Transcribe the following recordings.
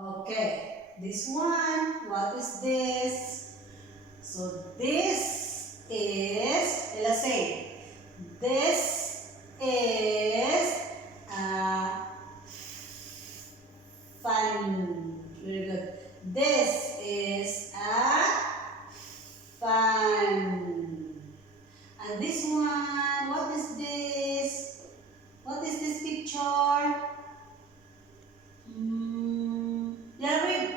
Okay, this one, what is this? So this is, let's say, this is a fun. Very good. This is a fun. And this one, what is this? What is this picture? Yeah, read.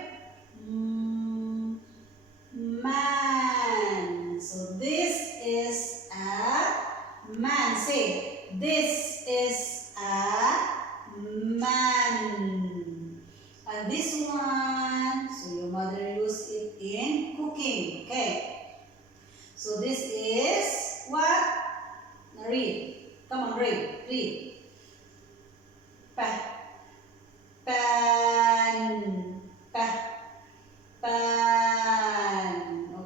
Man. So this is a man. Say, this is a man. And this one, so your mother used it in cooking. Okay. So this is what? Now read. Come on, read. Read. Pan. Pan.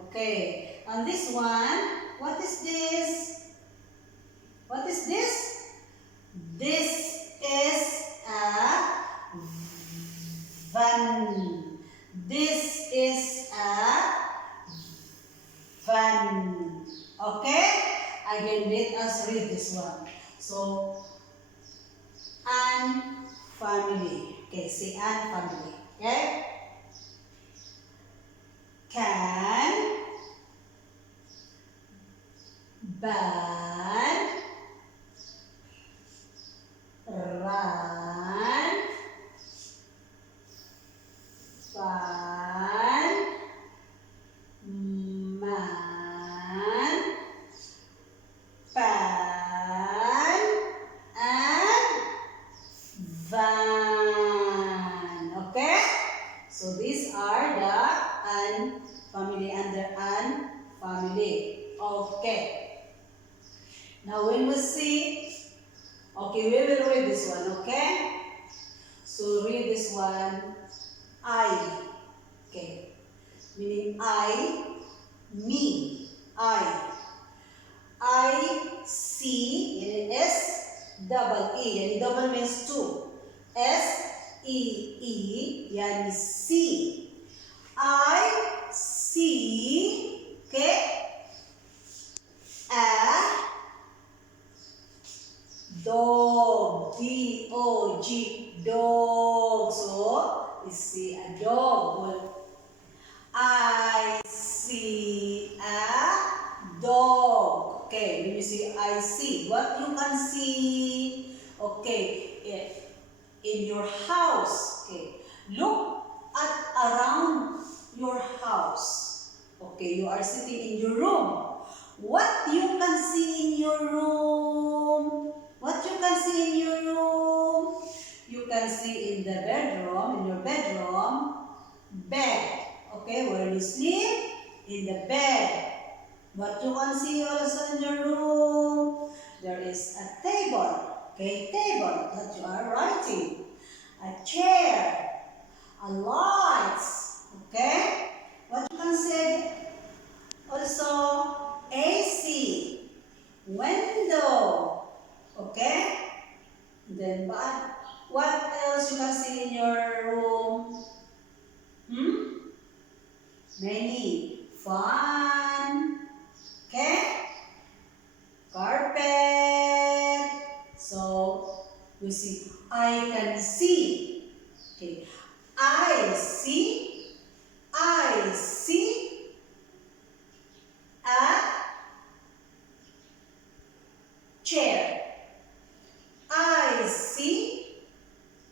Okay. And this one, what is this? What is this? This is a van. This is a van. Okay? Again, let us read this one. So, an family. Okay, say an family. Okay? Can, ban, run, fun, man, pan, and van. Okay? So these are the an family, under an family. Okay. Now when we see, okay, we will read this one, okay? So read this one, I. Okay. Meaning I, me, I. I see, and S, double E, and double means two. S, E, E, yani see. I see, okay, a dog, D-O-G, dog. So, you see a dog. Well, I see a dog. Okay, when you say I see, what you can see? Okay, in your house. Okay, look at around your house. Okay, you are sitting in your room. What you can see in your room? What you can see in your room? You can see in the bedroom, in your bedroom, bed. Okay, where you sleep? In the bed. What you can see also in your room? There is a table. Okay, table that you are writing. A chair. A lights. Okay? What you can say also? AC. Window. Okay? Then what else you can see in your room? Many. Fan. Okay? Carpet. So, we see, I can see. Okay. I see a chair. I see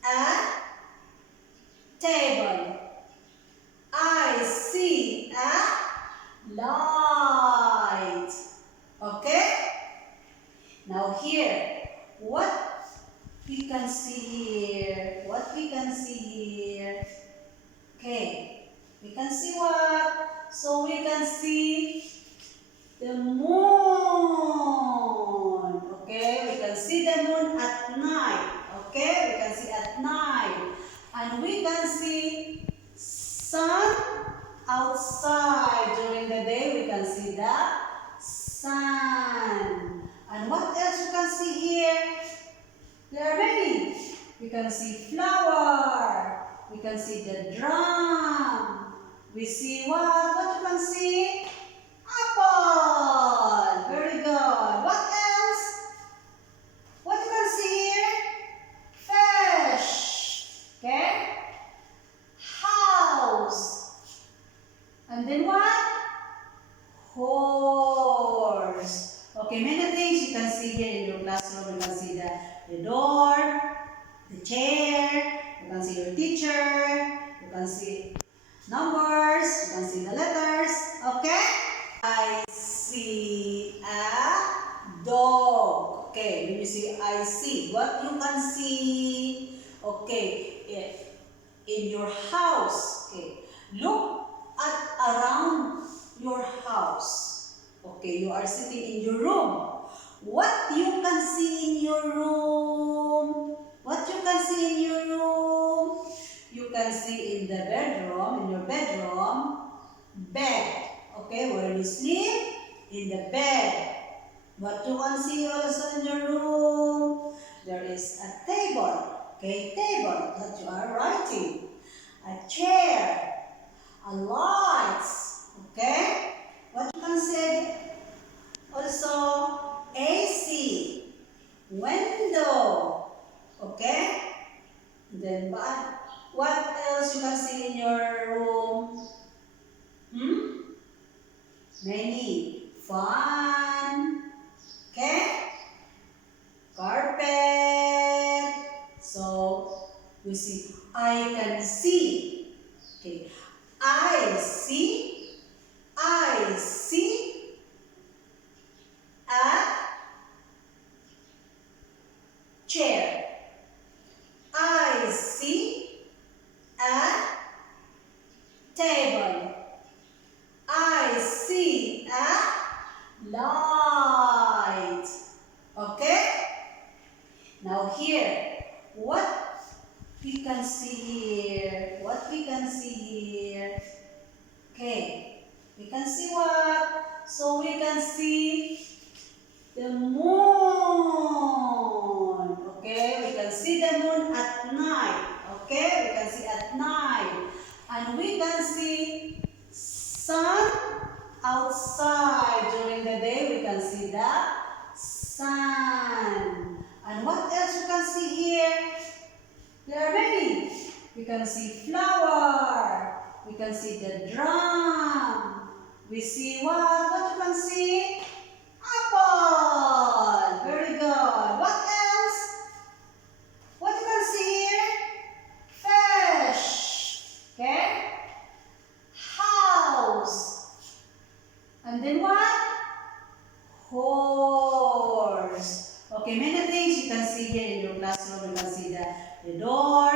a table. I see a light. Okay? Now here, what we can see here? What we can see here? Okay, we can see what? So we can see the moon. Okay, we can see the moon at night. Okay, we can see at night. And we can see sun outside. During the day, we can see the sun. And what else you can see here? There are many. We can see flower. We can see the drum. We see what? What you can see? Apple. Very good. What else? What you can see here? Fish. Okay? House. And then what? Horse. Okay, many things you can see here in your classroom. You can see the door, the chair, you can see your teacher, you can see numbers, you can see the letters. Okay? I see a dog. Okay, when you say I see, what you can see? Okay, in your house. Okay, look at around your house. Okay, you are sitting in your room. What you can see in your room? What you can see in your room? You can see in the bedroom, in your bedroom, bed. Okay, where you sleep? In the bed. What you can see also in your room? There is a table. Okay, table that you are writing. A chair. A lights. Okay? What you can say? Also, AC. Window. Okay? Then what else you can see in your room? Many. Fan. Okay? Carpet. So, we see, I can see. Okay. I see a chair. I see a table. I see a light. Okay? Now here, what we can see here? What we can see here? Okay, we can see what? So we can see the moon. Okay, we can see the moon at night. Okay, we can see at night. And we can see sun outside. During the day, we can see the sun. And what else we can see here? There are many. We can see flower. We can see the drum. We see what? What you can see? Apple. Very good. What else? What you can see here? Fish. Okay? House. And then what? Horse. Okay, many things you can see here in your classroom. You can see the door,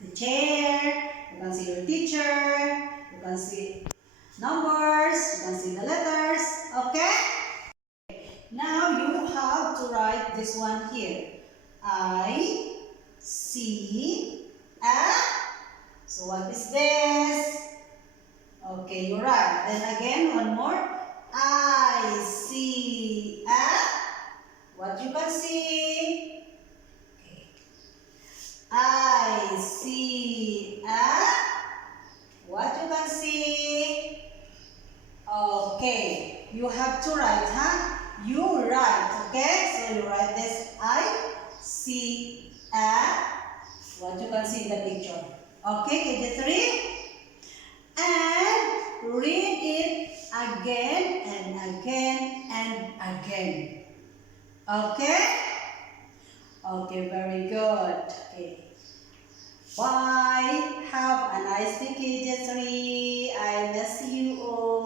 the chair, you can see your teacher, you can see numbers, you can see the letters. Okay? Now you have to write this one here. I see a. So what is this? Okay, you're right. Then again, one more. I see a. What you can see? Okay. I see a. What you can see? Okay. You have to write, huh? You write, okay? So you write this. I see a. What you can see in the picture. Okay, KJ3? And read it again and again and again. Okay? Okay, very good. Okay. Bye. Have a nice day, KJ3. I miss you all.